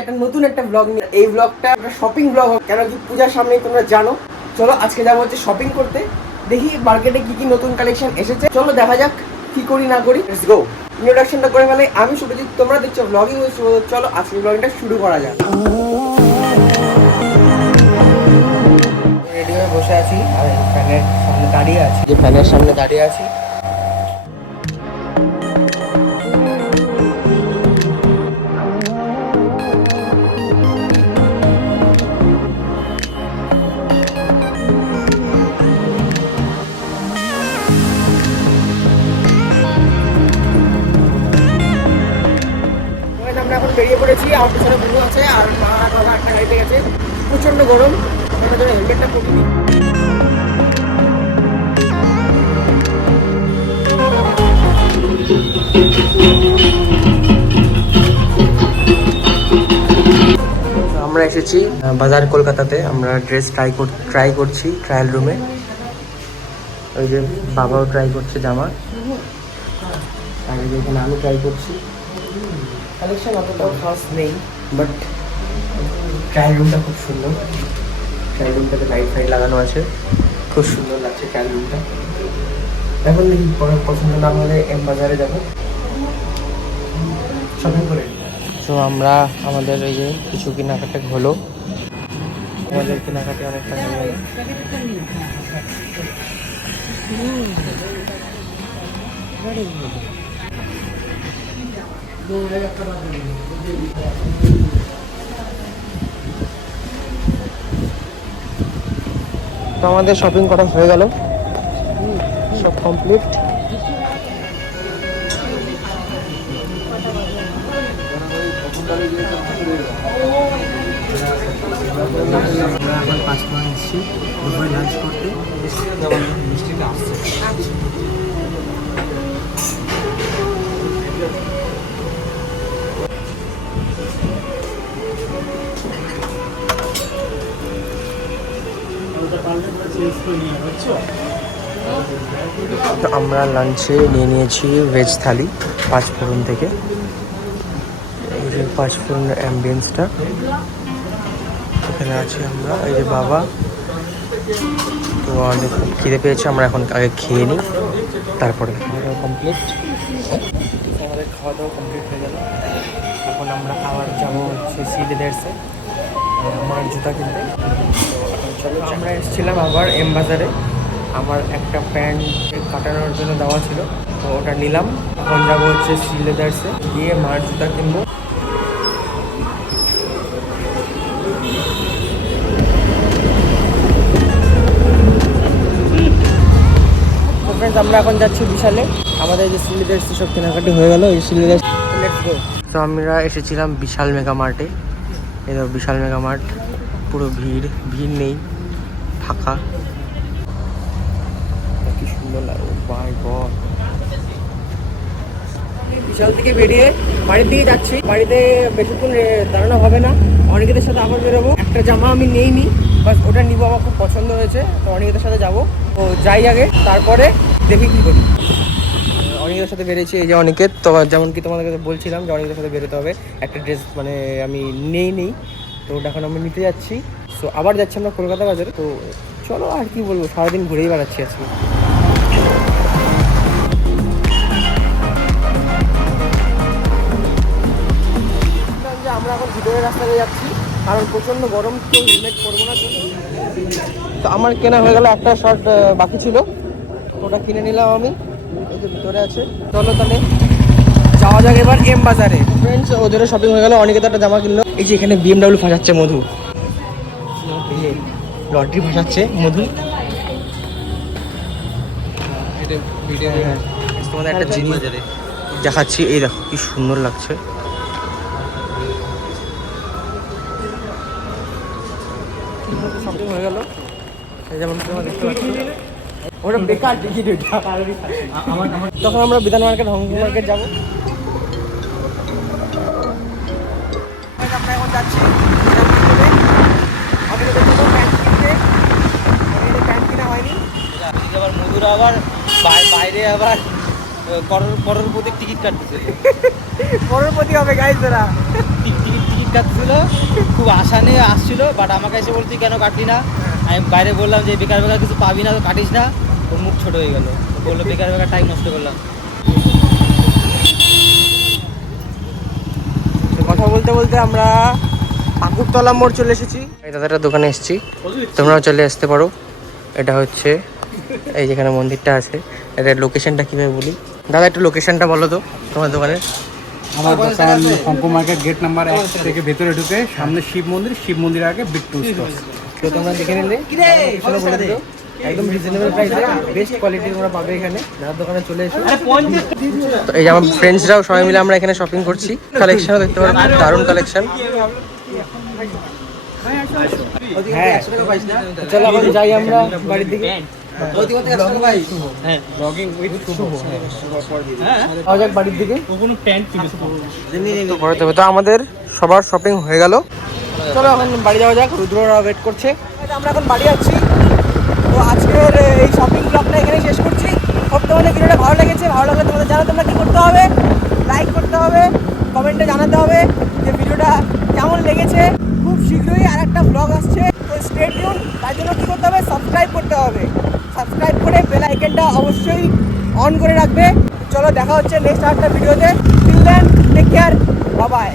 একটা নতুন একটা ব্লগ নিয়ে। এই ব্লগটা একটা শপিং ব্লগ, কেন কি পূজার সামনে তোমরা জানো। চলো আজকে যাবো হচ্ছে শপিং করতে, দেখি মার্কেটে কি কি নতুন কালেকশন এসেছে। চলো দেখা যাক কি করি না করি। Let's go. ইন্ট্রোডাকশনটা করে ফেলে, আমি শুভজিৎ, তোমরা দেখছো ব্লগিং উইথ শুভজিৎ। চলো আজকে ব্লগিংটা শুরু করা যাক। রেডি হয়ে বসে আছি আর ফ্যানের সামনে দাঁড়িয়ে আছি, যে ফ্যানের সামনে দাঁড়িয়ে আছি। আমরা এখন বেরিয়ে পড়েছি, আমার পিছনে বুনু আছে আর মা বাবা একটা গাড়িতে গেছে। প্রচন্ড গরম, আমার জন্য হেলমেটটা পরিনি। আমরা এসেছি বাজার কলকাতাতে। আমরা ড্রেস ট্রাই করছি ট্রায়াল রুমে। ওই যে বাবাও ট্রাই করছে জামা, আর এখানে আমি ট্রাই করছি। কালেকশন অতটাও খাস নেই, বাট ট্রায়াল রুমটা খুব সুন্দর। ট্রায়াল রুমটাতে লাইট ফাইট লাগানো আছে, খুব সুন্দর লাগছে ট্রায়াল রুমটা। এখন দেখি পছন্দ না হলে এম বাজারে যাবো শপিং করে। তো আমরা আমাদের এই যে কিছু কেনাকাটা হলো, আমাদের কেনাকাটি অনেকটা হয়ে গেল। তো আমাদের শপিং করা হয়ে গেল, সব কমপ্লিট। আমরা এখন 5 মিনিট এসেছি দুপুরে লাঞ্চ করতে। মিষ্টিটা আসছে। তো আমরা লাঞ্চে নিয়ে নিয়েছি ভেজ থালি 5 ফোড়ন থেকে। এই যে 5 ফোড়নের অ্যাম্বিয়েন্সটা এখানে আছে। আমরা এই যে বাবা, তো অনেক খিদে পেয়েছে, আমরা এখন আগে খেয়ে নিই, তারপরে খাওয়া দাওয়া কমপ্লিট। আমাদের খাওয়া দাওয়া কমপ্লিট হয়ে গেল। এখন আমরা আবার যাবো হচ্ছে সিলেদার্সে আমার জুতা কিনতে। তো এখন চলো, আমরা এসেছিলাম আবার এম বাজারে। আমার একটা প্যান্ট কাটানোর জন্য দেওয়া ছিল, তো ওটা নিলাম। এখন যাবো হচ্ছে সিলেদার্সে, গিয়ে মার জুতা কিনবো। ফ্রেন্ডস, আমরা এখন যাচ্ছি বিশালে। আমাদের যে সিলেদার্স সব কেনাকাটি হয়ে গেল, এই সিলেদার্স। Let's go. তো আমরা এসেছিলাম বিশাল মেগা মার্টে। এই তো বিশাল মেগা মার্ট, পুরো ভিড় নেই, ফাঁকা। কি সুন্দর লাগে, বাই গড। বিশাল থেকে বেরিয়ে বাড়ির দিকে যাচ্ছি। বাড়িতে বেশিক্ষণ দাঁড়ানো হবে না, অনেকেদের সাথে আবার বেরোবো। একটা জামা আমি নেইনি, বাস ওটা নিবো, আমার খুব পছন্দ হয়েছে, তো অনেকেদের সাথে যাবো। তো যাই আগে, তারপরে দেখি কী করি। অনেকের সাথে বেরিয়েছি, এই যে অনেকের। তো যেমন কি তোমাদের কাছে বলছিলাম যে অনেকের সাথে বেরোতে হবে। একটা ড্রেস মানে আমি নেই, তো ওটা এখন আমরা নিতে যাচ্ছি। সো আবার যাচ্ছি আমরা কলকাতা বাজারে। তো চলো, আর কি বলবো, সারাদিন ঘুরেই বেড়াচ্ছি আজকে। আমরা এখন ভিতরের রাস্তাতে যাচ্ছি, কারণ প্রচণ্ড গরম, তো হেলমেট পরবো না। তো আমার কেনা হয়ে গেল, একটা শার্ট বাকি ছিল, ওটা কিনে নিলাম আমি। এই যে ভিতরে আছে। চলো তাহলে যাওয়া যাক এবার এম বাজারে। ফ্রেন্ডস, ওদেরও শপিং হয়ে গেল, অনেকে তো একটা জামা কিনলো। এই যে এখানে BMW ফাঁসাচ্ছে মধু, এই যে লটারি ফাঁসাচ্ছে মধু। তোমাদের একটা জিনিস দেখাচ্ছি, এই দেখো কি সুন্দর লাগছে। শপিং হয়ে গেল, যেমন তোমরা দেখতে পাচ্ছ। ওটা বেকার টিকিট, তখন আমরা বিধান মার্কেট, হংকং মার্কেট যাবো। আমরা এখন যাচ্ছি আবার বাইরে আবার করোড়পতির টিকিট কাটতেছিল। করোড়পতি হবে গাইস এরা। টিকিট কাটছিল, খুব আশা নিয়ে আসছিল, বাট আমাকে এসে বলছি কেন কাটলি না। আমি বাইরে বললাম যে বেকার বেকার কিছু পাবি না, তো কাটিস না। ওর মুখ ছোট হয়ে গেল, বললো বেকার বেকার টাইম নষ্ট করলাম। কথা বলতে বলতে আমরা পাকুড়তলা মোড় চলে এসেছি। এই দাদাটার দোকানে এসেছি, তোমরাও চলে আসতে পারো। এটা হচ্ছে এই যেখানে মন্দিরটা আছে, এটা লোকেশনটা কীভাবে বলি দাদা, একটু লোকেশনটা বলো তো তোমার দোকানের। আমার দোকান শঙ্কু মার্কেট গেট নাম্বার 1 থেকে ভেতরে ঢুকে সামনে শিব মন্দির আগে বিট্টু স্টোর। তো তোমরা দেখে নিলে একদম রিজনেবল প্রাইসে বেস্ট কোয়ালিটি তোমরা পাবে এখানে। দাদার দোকানে চলে এসো। তো এই যে আমার ফ্রেন্ডসরাও সবাই মিলে আমরা এখানে শপিং করছি। কালেকশনও দেখতে পারো, খুব দারুণ কালেকশন। হ্যাঁ চলো এখন যাই আমরা বাড়ির দিকে। বাড়ির দিকে তো আমাদের সবার শপিং হয়ে গেল। চলো এখন বাড়ি যাওয়া যাক, রুদ্ররা ওয়েট করছে। আমরা এখন বাড়ি যাচ্ছি। তো আজকের এই শপিং ব্লগটা এখানেই শেষ করছি। হোপ তোমাদের ভিডিওটা ভালো লেগেছে। ভালো লাগলে তোমাদের জানো তোমরা কী করতে হবে, লাইক করতে হবে, কমেন্টে জানাতে হবে যে ভিডিওটা কেমন লেগেছে। খুব শীঘ্রই আর একটা ব্লগ আসছে, তো স্টে টিউন। তার জন্য কী করতে হবে, সাবস্ক্রাইব করতে হবে। সাবস্ক্রাইব করে বেল আইকনটা অবশ্যই অন করে রাখবে। চলো দেখা হচ্ছে নেক্সট আরেকটা ভিডিওতে। Till then take care, bye by.